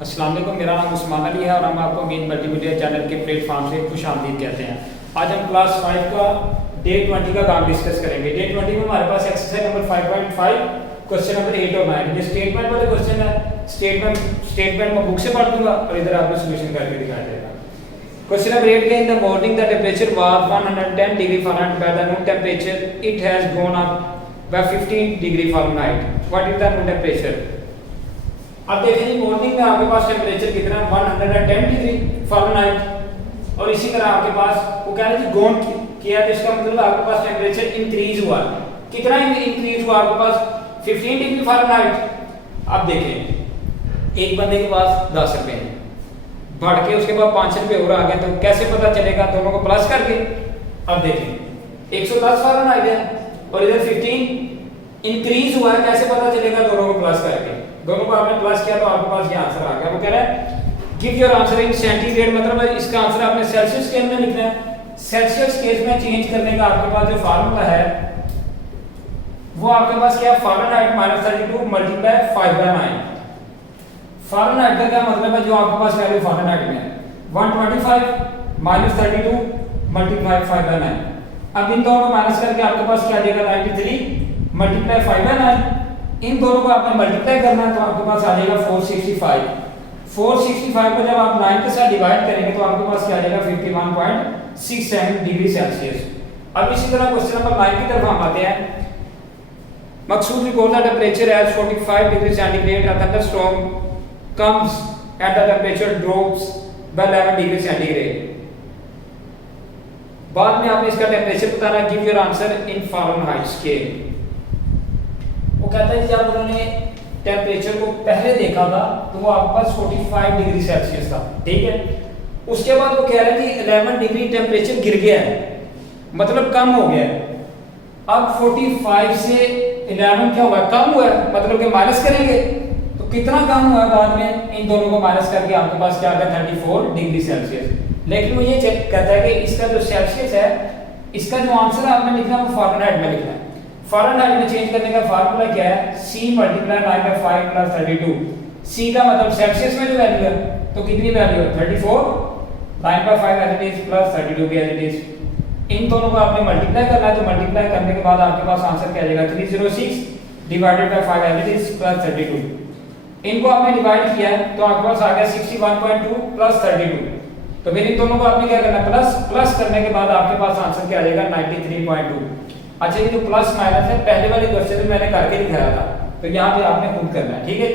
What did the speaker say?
अस्सलाम वालेकुम, मेरा नाम उस्मान अली है और हम आपको मेन मल्टीमीडिया चैनल के प्लेटफॉर्म से खुश आमदीद कहते हैं। आज हम क्लास 5 का डे 20 का काम डिस्कस करेंगे। डे 20 में हमारे पास एक्सरसाइज नंबर 5.5 क्वेश्चन नंबर 8 और 9 ये स्टेटमेंट वाले क्वेश्चन है। स्टेटमेंट मैं बुक से पढ़ दूंगा और इधर आपको सॉल्यूशन करके दिखाया जाएगा। क्वेश्चन नंबर 8 के in the morning the temperature was 110 degree Fahrenheit, by the Noon temperature it has gone up by 15 degree Fahrenheit, what is the Noon temperature. अब देखें जी, मॉर्निंग में आपके पास टेंपरेचर कितना है 110 डिग्री फ़ारेनहाइट और इसी तरह आपके पास वो कह रहे थे गॉन किया, तो इसका मतलब आपके पास टेंपरेचर इंक्रीज हुआ। कितना इंक्रीज हुआ आपके पास 15 डिग्री फ़ारेनहाइट। अब देखें एक बंदे के पास 10 रुपए हैं, बढ़ के उसके बाद 5 रुपए और आ गए, तो कैसे पता चलेगा दोनों को प्लस करके। अब देखें 110 फ़ारेनहाइट है और इधर 15 इंक्रीज हुआ है, कैसे पता चलेगा दोनों को प्लस करके। दोनों को आपने प्लस किया तो आपके पास ये आंसर आ गया। वो कह रहा है give your answer in centigrade, मतलब इसका आंसर आपने सेल्सियस स्केल में लिखना है। सेल्सियस स्केल में चेंज करने का आपके पास जो फार्मूला है वो आपके पास क्या है, फ़ारेनहाइट -32 मल्टीप्लाई 5/9। फ़ारेनहाइट का क्या मतलब है, जो आपके पास वैल्यू फ़ारेनहाइट में है 125 -32 मल्टीप्लाई 5/9। अब इन दोनों को माइनस करके आपके पास क्या आ जाएगा 93 मल्टीप्लाई 5/9। इन दोनों को आपने मल्टीप्लाई करना है तो आपके पास आ जाएगा 465। 465 को जब आप 9 के साथ डिवाइड करेंगे तो आपके पास क्या आ जाएगा 51.67 डिग्री सेल्सियस। अब इसी तरह क्वेश्चन नंबर 9 की तरफ हम आते हैं। Maqsood record the temperature as 45 degree centigrade, a thunderstorm comes at the temperature drops by 11 degree centigrade. बाद में आपने इसका टेंपरेचर बताना है, give your answer in Fahrenheit scale. वो कहता है जब उन्होंने टेंपरेचर को पहले देखा था तो वो आपके पास 45 डिग्री सेल्सियस था, ठीक है। उसके बाद वो कह रहे थे 11 डिग्री टेंपरेचर गिर गया है, मतलब कम हो गया है। अब 45 से 11 क्या हुआ, कम हुआ है, मतलब कि माइनस करेंगे तो कितना कम हुआ है, बाद में इन दोनों को माइनस करके आपके पास क्या आ गया 34 डिग्री सेल्सियस। लेकिन वो ये चेक कहता है कि इसका जो सेल्सियस है, इसका जो आंसर आपने लिखना है वो फ़ारेनहाइट में लिखना है। फ़ारेनहाइट में चेंज करने का फार्मूला क्या है, C मल्टीप्लाई 9/5 प्लस 32। C का मतलब सेल्सियस में जो वैल्यू है तो कितनी वैल्यू है 34, 9/5 एज इट इज प्लस 32 भी एज इट इज। इन दोनों को आपने मल्टीप्लाई करना है, तो मल्टीप्लाई करने के बाद आपके पास आंसर क्या आ जाएगा 306 divided by 5 as it is plus 32। इनको आपने डिवाइड किया है तो आपके पास आ गया 61.2 प्लस 32। तो फिर इन दोनों को आपने क्या करना है, प्लस करने के बाद आपके पास आंसर क्या आ जाएगा 93.2। अच्छा, ये जो प्लस माइनस है पहले वाले क्वेश्चन में मैंने करके दिखाया था, तो यहाँ पे आपने खुद करना है, ठीक है।